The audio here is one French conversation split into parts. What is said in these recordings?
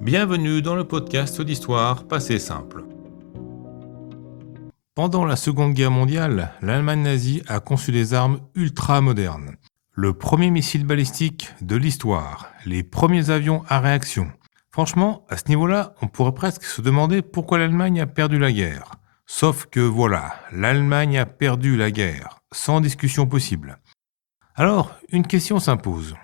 Bienvenue dans le podcast d'Histoire passé simple. Pendant la Seconde Guerre mondiale, l'Allemagne nazie a conçu des armes ultra modernes. Le premier missile balistique de l'histoire, les premiers avions à réaction. Franchement, à ce niveau-là, on pourrait presque se demander pourquoi l'Allemagne a perdu la guerre. Sauf que voilà, l'Allemagne a perdu la guerre, sans discussion possible. Alors, une question s'impose.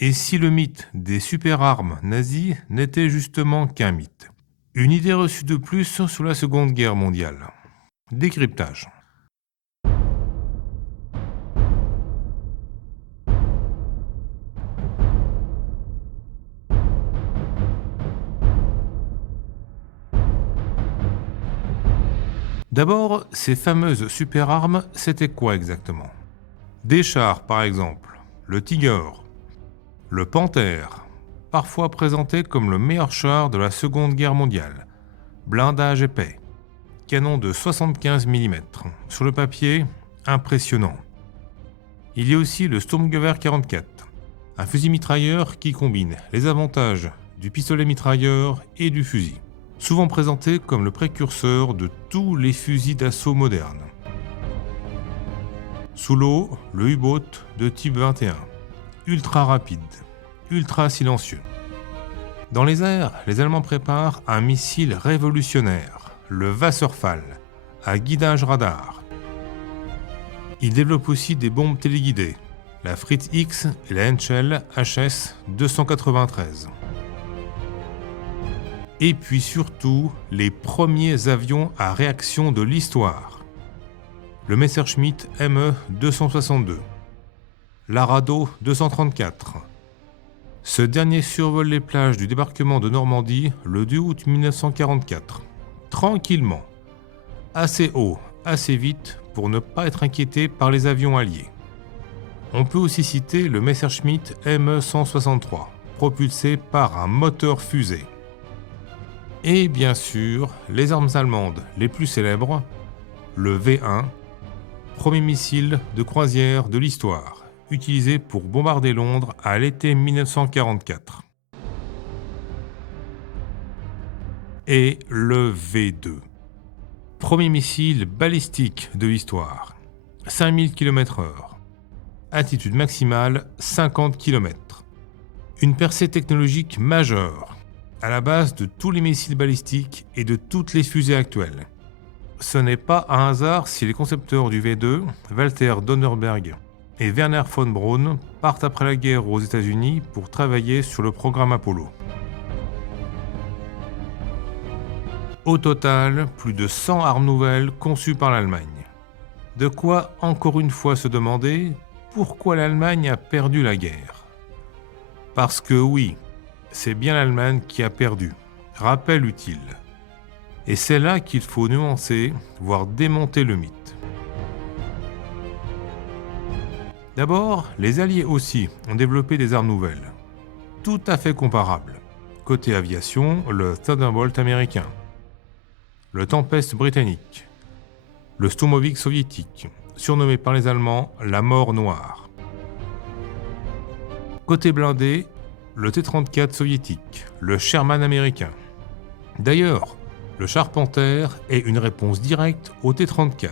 Et si le mythe des super-armes nazies n'était justement qu'un mythe? Une idée reçue de plus sur la Seconde Guerre mondiale. Décryptage. D'abord, ces fameuses super-armes, c'était quoi exactement? Des chars, par exemple, le Tiger, le Panther, parfois présenté comme le meilleur char de la Seconde Guerre mondiale, blindage épais, canon de 75 mm, sur le papier, impressionnant. Il y a aussi le Sturmgewehr 44, un fusil mitrailleur qui combine les avantages du pistolet mitrailleur et du fusil, souvent présenté comme le précurseur de tous les fusils d'assaut modernes. Sous l'eau, le U-boat de type 21, ultra rapide, ultra silencieux. Dans les airs, les Allemands préparent un missile révolutionnaire, le Wasserfall, à guidage radar. Ils développent aussi des bombes téléguidées, la Fritz X et la Henschel HS 293. Et puis surtout, les premiers avions à réaction de l'histoire. Le Messerschmitt ME 262, l'Arado 234. Ce dernier survole les plages du débarquement de Normandie le 2 août 1944, tranquillement, assez haut, assez vite pour ne pas être inquiété par les avions alliés. On peut aussi citer le Messerschmitt ME 163, propulsé par un moteur fusée. Et bien sûr, les armes allemandes les plus célèbres, le V1, premier missile de croisière de l'histoire, utilisé pour bombarder Londres à l'été 1944. Et le V2, premier missile balistique de l'histoire, 5000 km/h, altitude maximale 50 km. Une percée technologique majeure, à la base de tous les missiles balistiques et de toutes les fusées actuelles. Ce n'est pas un hasard si les concepteurs du V2, Walter Donnerberg et Werner von Braun, partent après la guerre aux États-Unis pour travailler sur le programme Apollo. Au total, plus de 100 armes nouvelles conçues par l'Allemagne. De quoi encore une fois se demander pourquoi l'Allemagne a perdu la guerre. Parce que oui, c'est bien l'Allemagne qui a perdu. Rappel utile. Et c'est là qu'il faut nuancer, voire démonter le mythe. D'abord, les Alliés aussi ont développé des armes nouvelles, tout à fait comparables. Côté aviation, le Thunderbolt américain, le Tempest britannique, le Sturmovik soviétique, surnommé par les Allemands la mort noire. Côté blindé, le T-34 soviétique, le Sherman américain. D'ailleurs, le char Panther est une réponse directe au T-34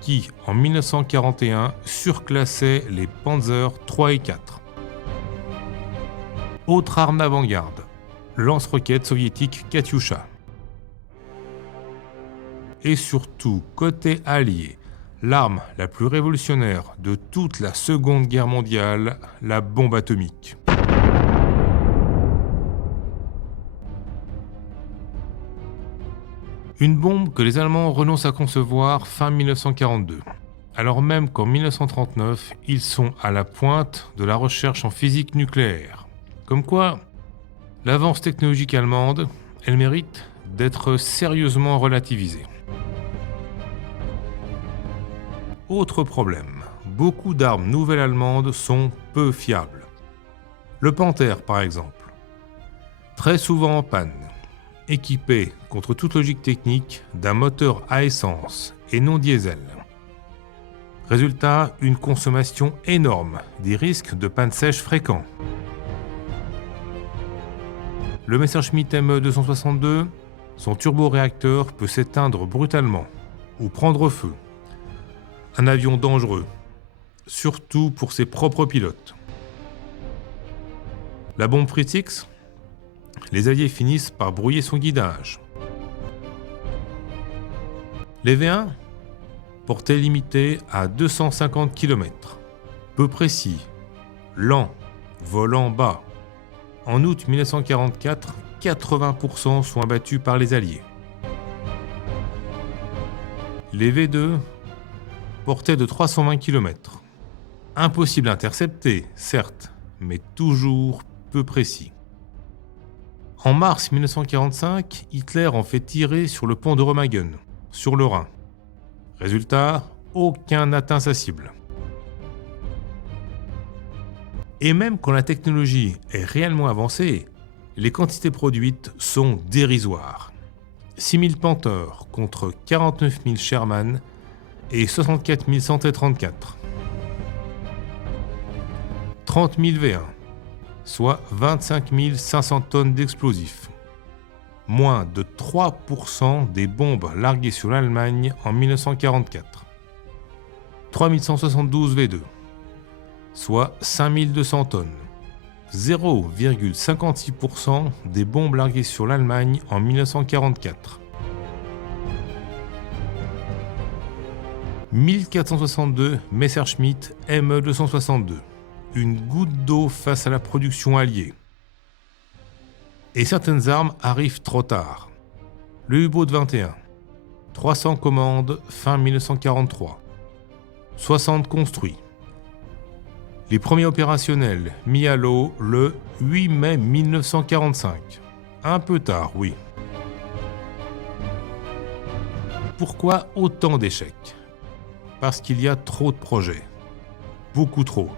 qui, en 1941, surclassait les Panzer III et IV. Autre arme d'avant-garde, le lance-roquette soviétique Katyusha. Et surtout, côté allié, l'arme la plus révolutionnaire de toute la Seconde Guerre mondiale, la bombe atomique. Une bombe que les Allemands renoncent à concevoir fin 1942, alors même qu'en 1939, ils sont à la pointe de la recherche en physique nucléaire. Comme quoi, l'avance technologique allemande, elle mérite d'être sérieusement relativisée. Autre problème, beaucoup d'armes nouvelles allemandes sont peu fiables. Le Panther, par exemple, très souvent en panne, équipé, contre toute logique technique, d'un moteur à essence et non diesel. Résultat, une consommation énorme, des risques de panne sèche fréquents. Le Messerschmitt ME-262, son turboréacteur peut s'éteindre brutalement ou prendre feu. Un avion dangereux, surtout pour ses propres pilotes. La bombe Fritz X, les Alliés finissent par brouiller son guidage. Les V1, portée limitée à 250 km, peu précis, lent, volant bas. En août 1944, 80% sont abattus par les Alliés. Les V2, portée de 320 km. Impossible à intercepter, certes, mais toujours peu précis. En mars 1945, Hitler en fait tirer sur le pont de Remagen, sur le Rhin. Résultat, aucun n'atteint sa cible. Et même quand la technologie est réellement avancée, les quantités produites sont dérisoires. 6000 Panther contre 49 000 Sherman et 64 134. 30 000 V1, soit 25 500 tonnes d'explosifs. Moins de 3% des bombes larguées sur l'Allemagne en 1944. 3172 V2, soit 5200 tonnes. 0,56% des bombes larguées sur l'Allemagne en 1944. 1462 Messerschmitt ME-262, une goutte d'eau face à la production alliée. Et certaines armes arrivent trop tard. Le U-Boat 21, 300 commandes fin 1943, 60 construits. Les premiers opérationnels mis à l'eau le 8 mai 1945. Un peu tard, oui. Pourquoi autant d'échecs? Parce qu'il y a trop de projets. Beaucoup trop.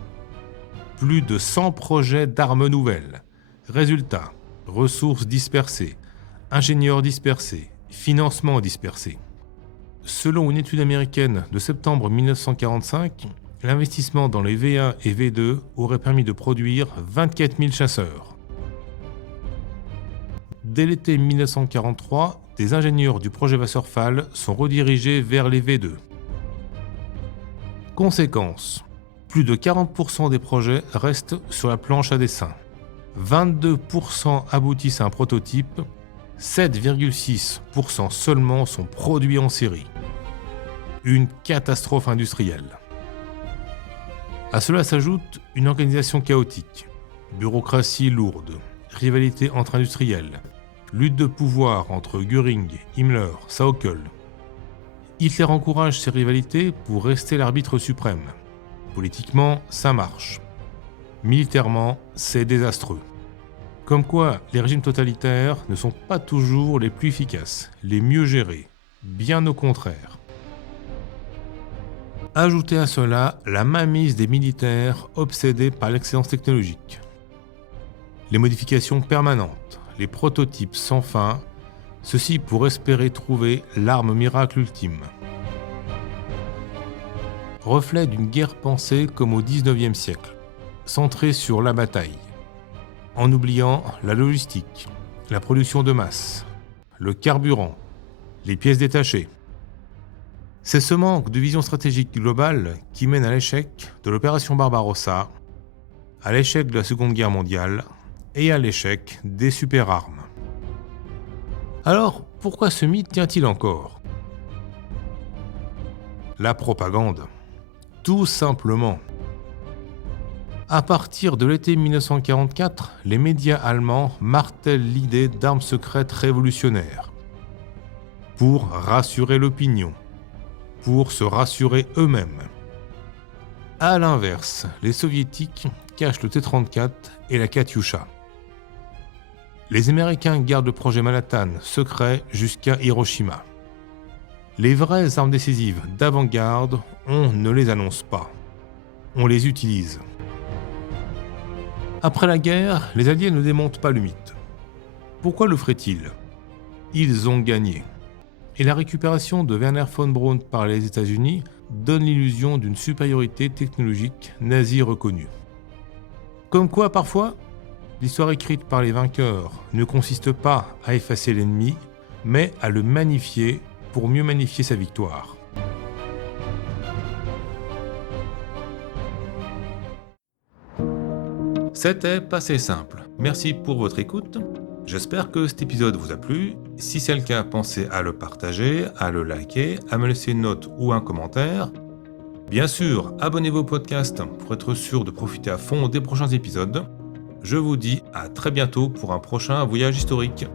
Plus de 100 projets d'armes nouvelles. Résultat, ressources dispersées, ingénieurs dispersés, financements dispersés. Selon une étude américaine de septembre 1945, l'investissement dans les V1 et V2 aurait permis de produire 24 000 chasseurs. Dès l'été 1943, des ingénieurs du projet Wasserfall sont redirigés vers les V2. Conséquence, plus de 40% des projets restent sur la planche à dessin. 22% aboutissent à un prototype, 7,6% seulement sont produits en série. Une catastrophe industrielle. À cela s'ajoute une organisation chaotique, bureaucratie lourde, rivalité entre industriels, lutte de pouvoir entre Göring, Himmler, Sauckel. Hitler encourage ces rivalités pour rester l'arbitre suprême. Politiquement, ça marche. Militairement, c'est désastreux. Comme quoi, les régimes totalitaires ne sont pas toujours les plus efficaces, les mieux gérés, bien au contraire. Ajoutez à cela la mainmise des militaires obsédés par l'excellence technologique. Les modifications permanentes, les prototypes sans fin, ceci pour espérer trouver l'arme miracle ultime. Reflet d'une guerre pensée comme au XIXe siècle, centrée sur la bataille, en oubliant la logistique, la production de masse, le carburant, les pièces détachées. C'est ce manque de vision stratégique globale qui mène à l'échec de l'opération Barbarossa, à l'échec de la Seconde Guerre mondiale et à l'échec des super-armes. Alors, pourquoi ce mythe tient-il encore? La propagande. Tout simplement. À partir de l'été 1944, les médias allemands martèlent l'idée d'armes secrètes révolutionnaires. Pour rassurer l'opinion. Pour se rassurer eux-mêmes. A l'inverse, les soviétiques cachent le T-34 et la Katyusha. Les Américains gardent le projet Manhattan secret jusqu'à Hiroshima. Les vraies armes décisives d'avant-garde, on ne les annonce pas. On les utilise. Après la guerre, les Alliés ne démontent pas le mythe. Pourquoi le feraient-ils? Ils ont gagné. Et la récupération de Werner von Braun par les États-Unis donne l'illusion d'une supériorité technologique nazie reconnue. Comme quoi, parfois, L'histoire écrite par les vainqueurs ne consiste pas à effacer l'ennemi, mais à le magnifier pour mieux magnifier sa victoire. C'était Passé simple. Merci pour votre écoute. J'espère que cet épisode vous a plu. Si c'est le cas, pensez à le partager, à le liker, à me laisser une note ou un commentaire. Bien sûr, abonnez-vous au podcast pour être sûr de profiter à fond des prochains épisodes. Je vous dis à très bientôt pour un prochain voyage historique.